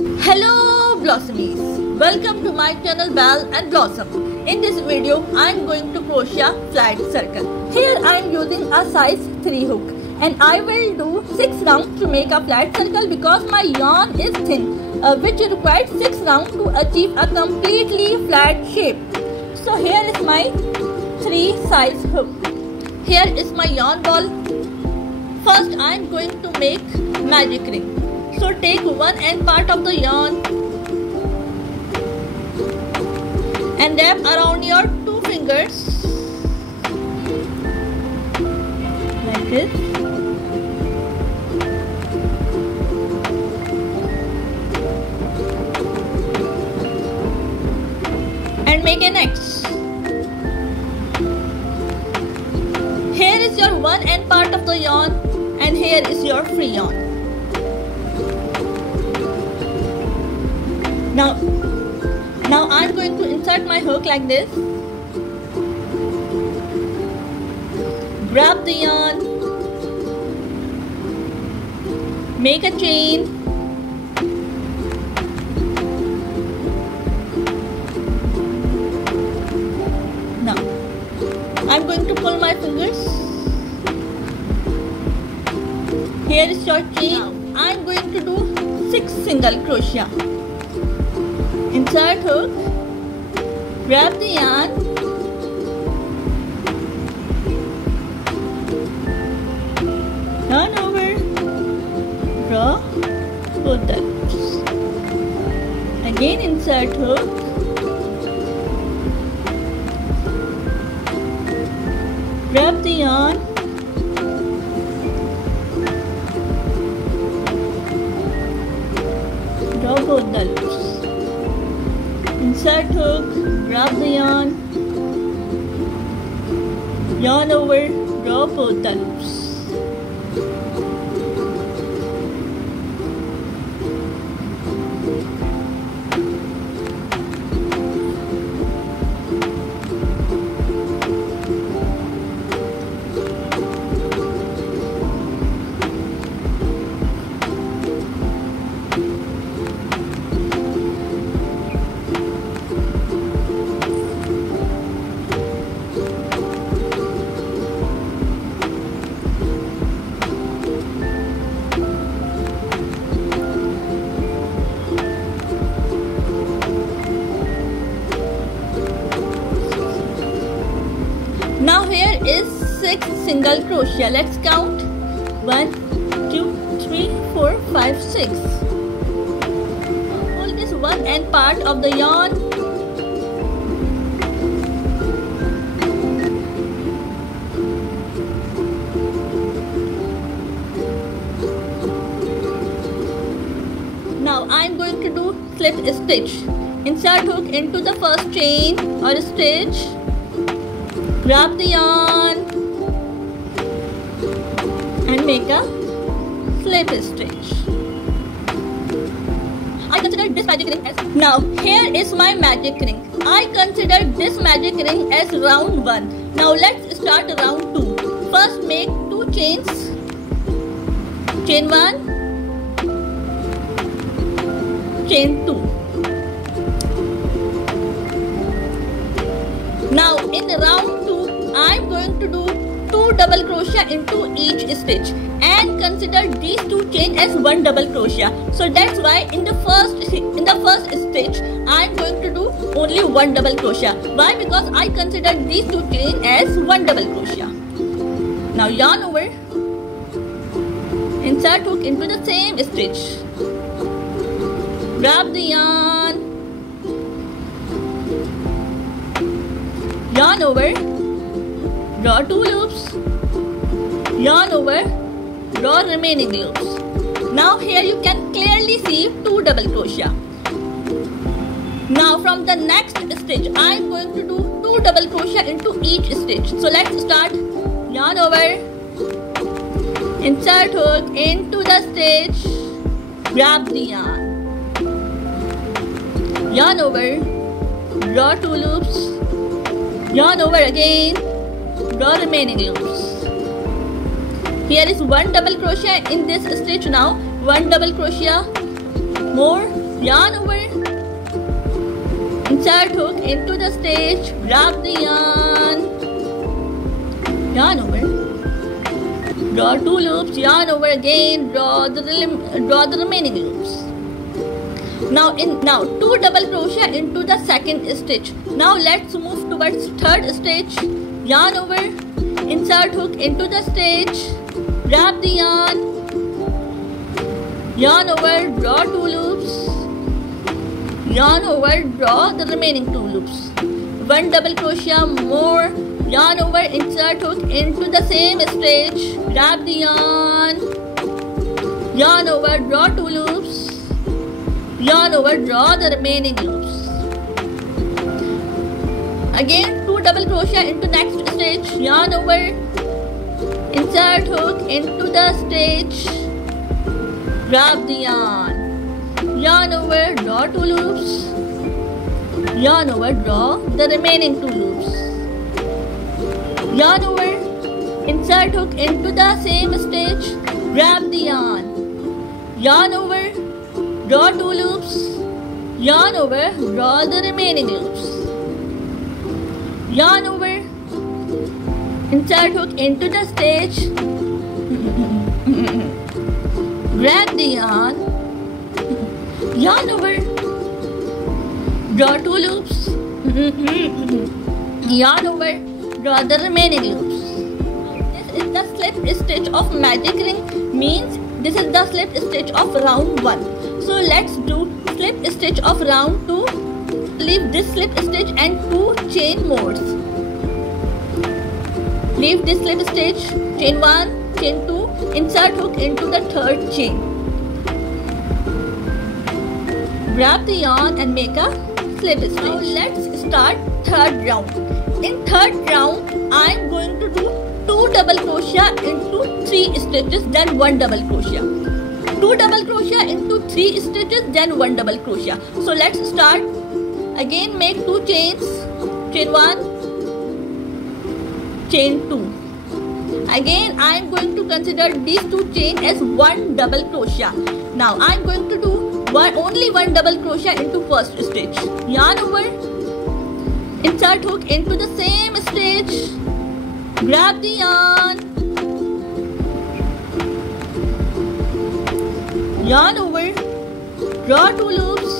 Hello Blossomies, welcome to my channel Belle and Blossom. In this video I am going to crochet flat circle. Here I am using a size 3 hook and I will do 6 rounds to make a flat circle because my yarn is thin which requires 6 rounds to achieve a completely flat shape. So here is my 3 size hook. Here is my yarn ball. First I am going to make magic ring. So take one end part of the yarn and wrap around your 2 fingers like this. And make an X. Here is your one end part of the yarn and here is your free yarn. Now I am going to insert my hook like this. Grab the yarn. Make a chain. Now I am going to pull my fingers. Here is your chain. Now I am going to do 6 single crochet. Insert hook, grab the yarn, turn over, draw both the loops. Again insert hook, grab the yarn, draw both the loops. Insert hook, grab the yarn over, draw both the loops. Now here is 6 single crochet. Let's count 1, 2, 3, 4, 5, 6. Pull this one end part of the yarn. Now I am going to do slip stitch. Insert hook into the first chain or stitch. Grab the yarn and make a slip stitch. I consider this magic ring as... Now here is my magic ring. I consider this magic ring as round 1. Now let's start round 2. First make 2 chains. Chain 1, chain 2. Now in round 2 I am going to do 2 double crochet into each stitch and consider these 2 chains as 1 double crochet. So that's why in the first stitch I am going to do only 1 double crochet. Why? Because I consider these 2 chains as 1 double crochet. Now yarn over, insert hook into the same stitch. Grab the yarn over, draw 2 loops, yarn over, draw remaining loops. Now here you can clearly see 2 double crochet. Now from the next stitch I am going to do 2 double crochet into each stitch. So let's start. Yarn over, insert hook into the stitch, grab the yarn over, draw 2 loops, yarn over again, draw remaining loops. Here is 1 double crochet in this stitch now. 1 double crochet, more, yarn over, insert hook into the stitch, grab the yarn over, draw 2 loops, yarn over again, draw the remaining loops. Now 2 double crochet into the second stitch. Now let's move towards third stitch, yarn over, insert hook into the stitch, grab the yarn over, draw 2 loops, yarn over, draw the remaining 2 loops, 1 double crochet more, yarn over, insert hook into the same stitch, grab the yarn over, draw 2 loops, yarn over, draw the remaining loops. Again 2 double crochet into next stitch, yarn over, insert hook into the stitch, grab the yarn over, draw 2 loops, yarn over, draw the remaining 2 loops, yarn over, insert hook into the same stitch, grab the yarn over, draw 2 loops, yarn over, draw the remaining loops, yarn over, insert hook into the stitch, grab the yarn over, draw 2 loops, yarn over, draw the remaining loops. This is the slip stitch of magic ring, means this is the slip stitch of round 1. So let's do slip stitch of round 2. Leave this slip stitch and 2 chain modes. Leave this slip stitch, chain 1, chain 2, insert hook into the third chain. Grab the yarn and make a slip stitch. Now let's start third round. In third round, I am going to do 2 double crochet into 3 stitches, then 1 double crochet. 2 double crochet into 3 stitches, then 1 double crochet. So let's start. Again make 2 chains, chain 1, chain 2. Again I am going to consider these 2 chains as 1 double crochet. Now I am going to do only 1 double crochet into first stitch. Yarn over, insert hook into the same stitch, grab the yarn over, draw 2 loops,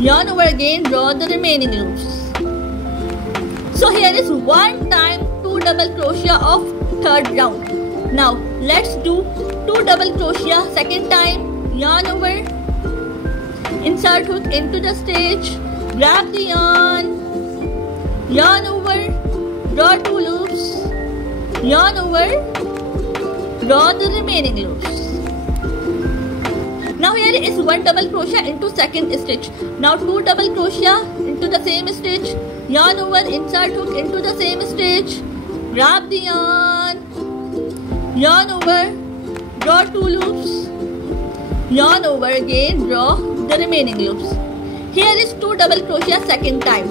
yarn over again, draw the remaining loops. So here is 1 time 2 double crochet of third round. Now let's do 2 double crochet second time, yarn over, insert hook into the stitch, grab the yarn over, draw 2 loops, yarn over, draw the remaining loops. Now here is 1 double crochet into second stitch. Now 2 double crochet into the same stitch, yarn over, insert hook into the same stitch, grab the yarn over, draw 2 loops, yarn over again, draw the remaining loops. Here is 2 double crochet second time.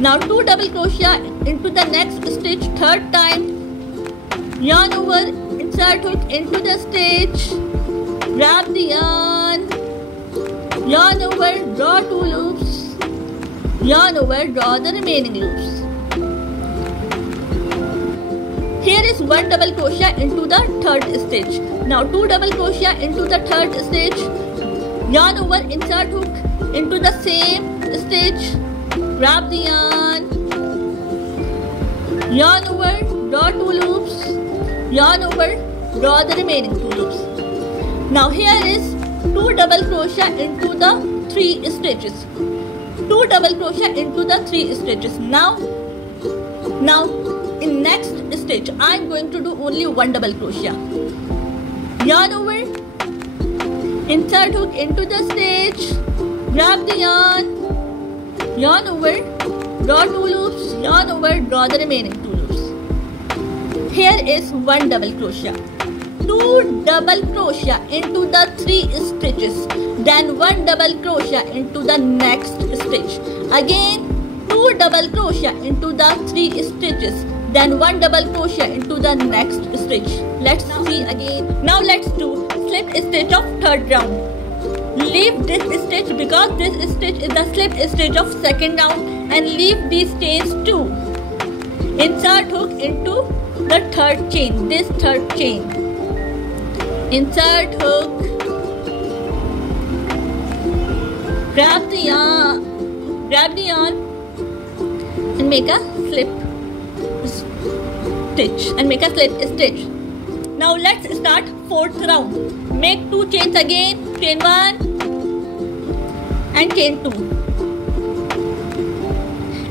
Now 2 double crochet into the next stitch third time, yarn over, insert hook into the stitch, grab the yarn over, draw 2 loops, yarn over, draw the remaining loops. Here is 1 double crochet into the third stitch. Now 2 double crochet into the third stitch, yarn over, insert hook into the same stitch, grab the yarn over, draw 2 loops, yarn over, draw the remaining 2 loops. Now here is 2 double crochet into the 3 stitches. 2 double crochet into the 3 stitches. Now in next stitch I am going to do only 1 double crochet. Yarn over, insert hook into the stitch, grab the yarn over, draw 2 loops, yarn over, draw the remaining 2 loops. Here is 1 double crochet. 2 double crochet into the 3 stitches, then 1 double crochet into the next stitch. Again 2 double crochet into the 3 stitches, then 1 double crochet into the next stitch. Let's see again. Now let's do slip stitch of third round. Leave this stitch because this stitch is the slip stitch of second round, and leave these chains too. Insert hook into the third chain, this third chain. Insert hook. Grab the yarn and make a slip stitch Now let's start fourth round. Make 2 chains again, chain 1 and chain 2.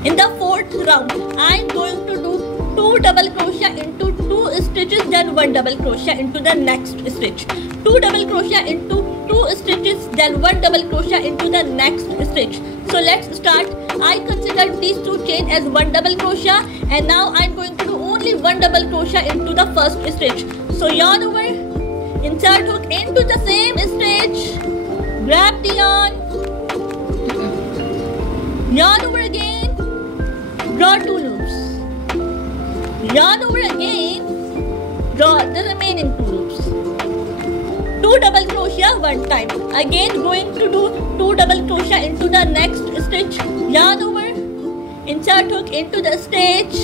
In the fourth round, I am going to do 2 double crochet into 2 stitches, then 1 double crochet into the next stitch. 2 double crochet into 2 stitches, then 1 double crochet into the next stitch. So let's start. I consider these 2 chains as 1 double crochet, and now I am going to do only 1 double crochet into the first stitch. So yarn over, insert hook into the same stitch, grab the yarn over again, draw 2 loops, yarn over again, draw the remaining 2 loops, 2 double crochet 1 time, again going to do 2 double crochet into the next stitch, yarn over, insert hook into the stitch,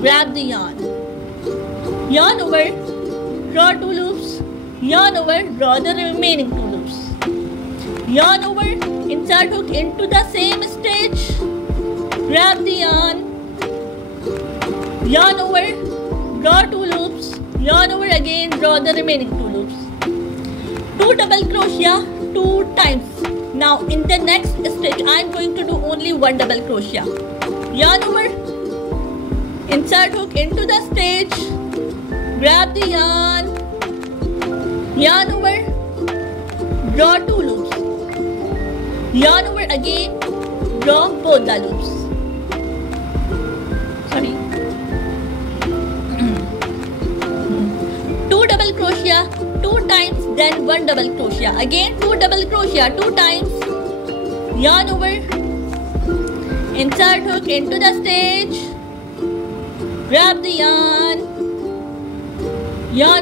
grab the yarn over, draw 2 loops, yarn over, draw the remaining 2 loops, yarn over, insert hook into the same stitch, grab the yarn over, draw 2 loops, yarn over again, draw the remaining 2 loops, 2 double crochet 2 times. Now in the next stitch I am going to do only 1 double crochet, yarn over, insert hook into the stitch, grab the yarn over, draw 2 loops, yarn over again, draw both the loops. 2 double crochet 2 times, then 1 double crochet, again 2 double crochet 2 times, yarn over, insert hook into the stitch, grab the yarn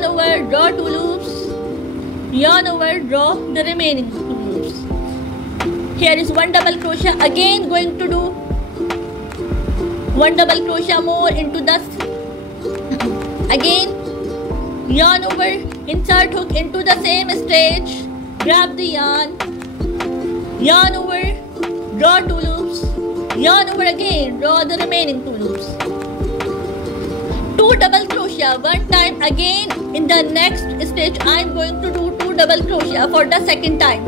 over, draw 2 loops, yarn over, draw the remaining 2 loops. Here is 1 double crochet, again going to do 1 double crochet more into the again, yarn over, insert hook into the same stitch, grab the yarn over, draw 2 loops, yarn over again, draw the remaining 2 loops, 2 double crochet 1 time, again in the next stitch I am going to do 2 double crochet for the second time,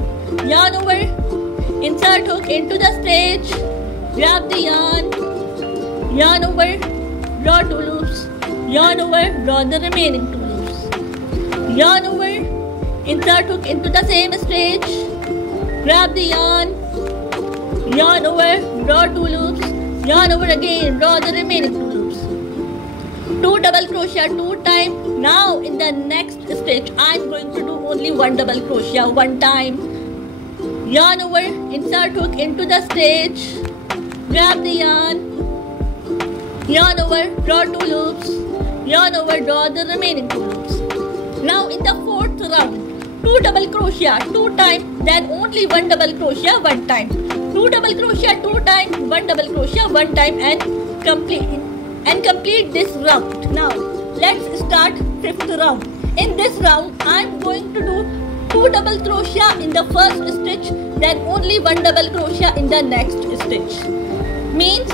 yarn over, insert hook into the stitch, grab the yarn over, draw 2 loops, yarn over, draw the remaining 2 loops, yarn over, insert hook into the same stitch, grab the yarn over, draw 2 loops, yarn over again, draw the remaining 2 loops, 2 double crochet 2 times. Now in the next stitch I am going to do only 1 double crochet 1 time, yarn over, insert hook into the stitch, grab the yarn over, draw 2 loops, yarn over, draw the remaining 2 loops. Now in the fourth round, 2 double crochet 2 times, then only 1 double crochet 1 time, 2 double crochet 2 times, 1 double crochet 1 time, and complete this round. Now let's start fifth round. In this round I am going to do 2 double crochet in the first stitch, then only 1 double crochet in the next stitch. Means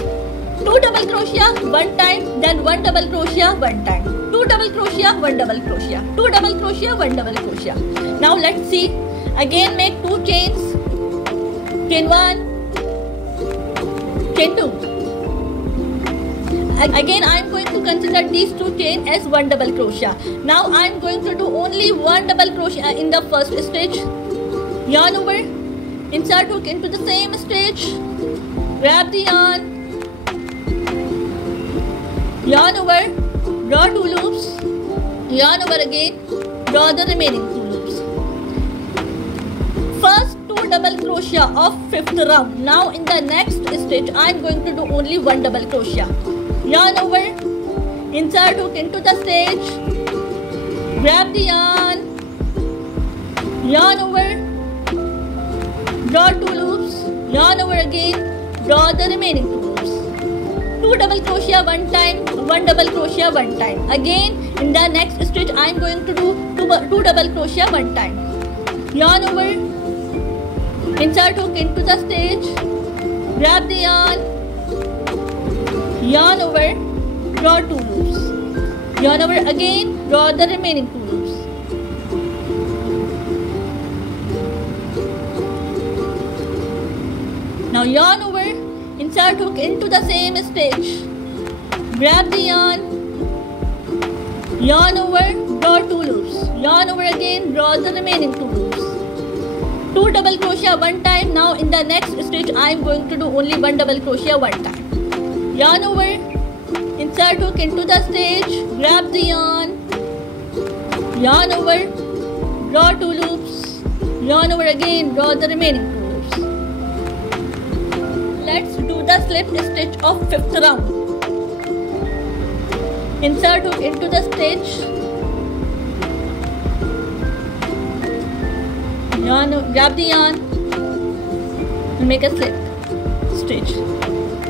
2 double crochet 1 time, then 1 double crochet 1 time, 2 double crochet 1 double crochet, 2 double crochet 1 double crochet. Now let's see. Again make 2 chains, chain 1, chain 2. Again I am going to consider these 2 chains as 1 double crochet. Now I am going to do only 1 double crochet in the first stitch, yarn over, insert hook into the same stitch, grab the yarn over, draw 2 loops, yarn over again, draw the remaining 2 loops. First 2 double crochet of fifth round. Now in the next stitch I am going to do only 1 double crochet, yarn over, insert hook into the stitch, grab the yarn over, draw 2 loops, yarn over again, draw the remaining 2 loops. 2 double crochet one time, 1 double crochet one time. Again in the next stitch I am going to do 2 double crochet one time. Yarn over, insert hook into the stitch, grab the yarn, yarn over, draw 2 loops, yarn over again, draw the remaining 2 loops. Now yarn over, insert hook into the same stitch, grab the yarn over, draw 2 loops, yarn over again, draw the remaining 2 loops. 2 double crochet one time. Now in the next stitch I am going to do only 1 double crochet one time. Yarn over, insert hook into the stitch, grab the yarn over, draw 2 loops, yarn over again, draw the remaining 2 loops. Let's do the slip stitch of 5th round. Insert hook into the stitch, grab the yarn and make a slip stitch.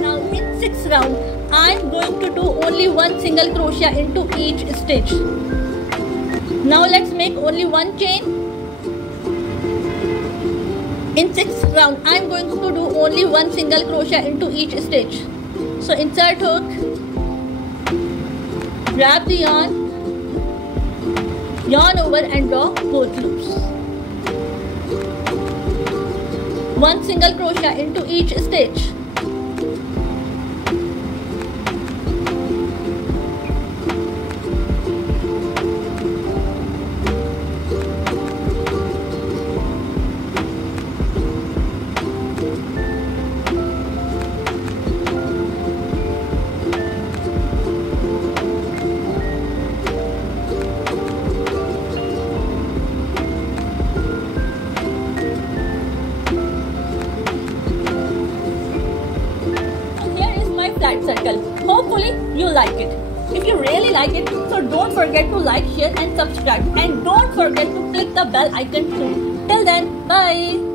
Now in 6th round I am going to do only 1 single crochet into each stitch. Now let's make only 1 chain. In 6th round I am going to do only 1 single crochet into each stitch. So insert hook, grab the yarn over and draw both loops. 1 single crochet into each stitch. Flat circle. Hopefully you like it. If you really like it, so don't forget to like, share and subscribe, and don't forget to click the bell icon too. Till then, bye.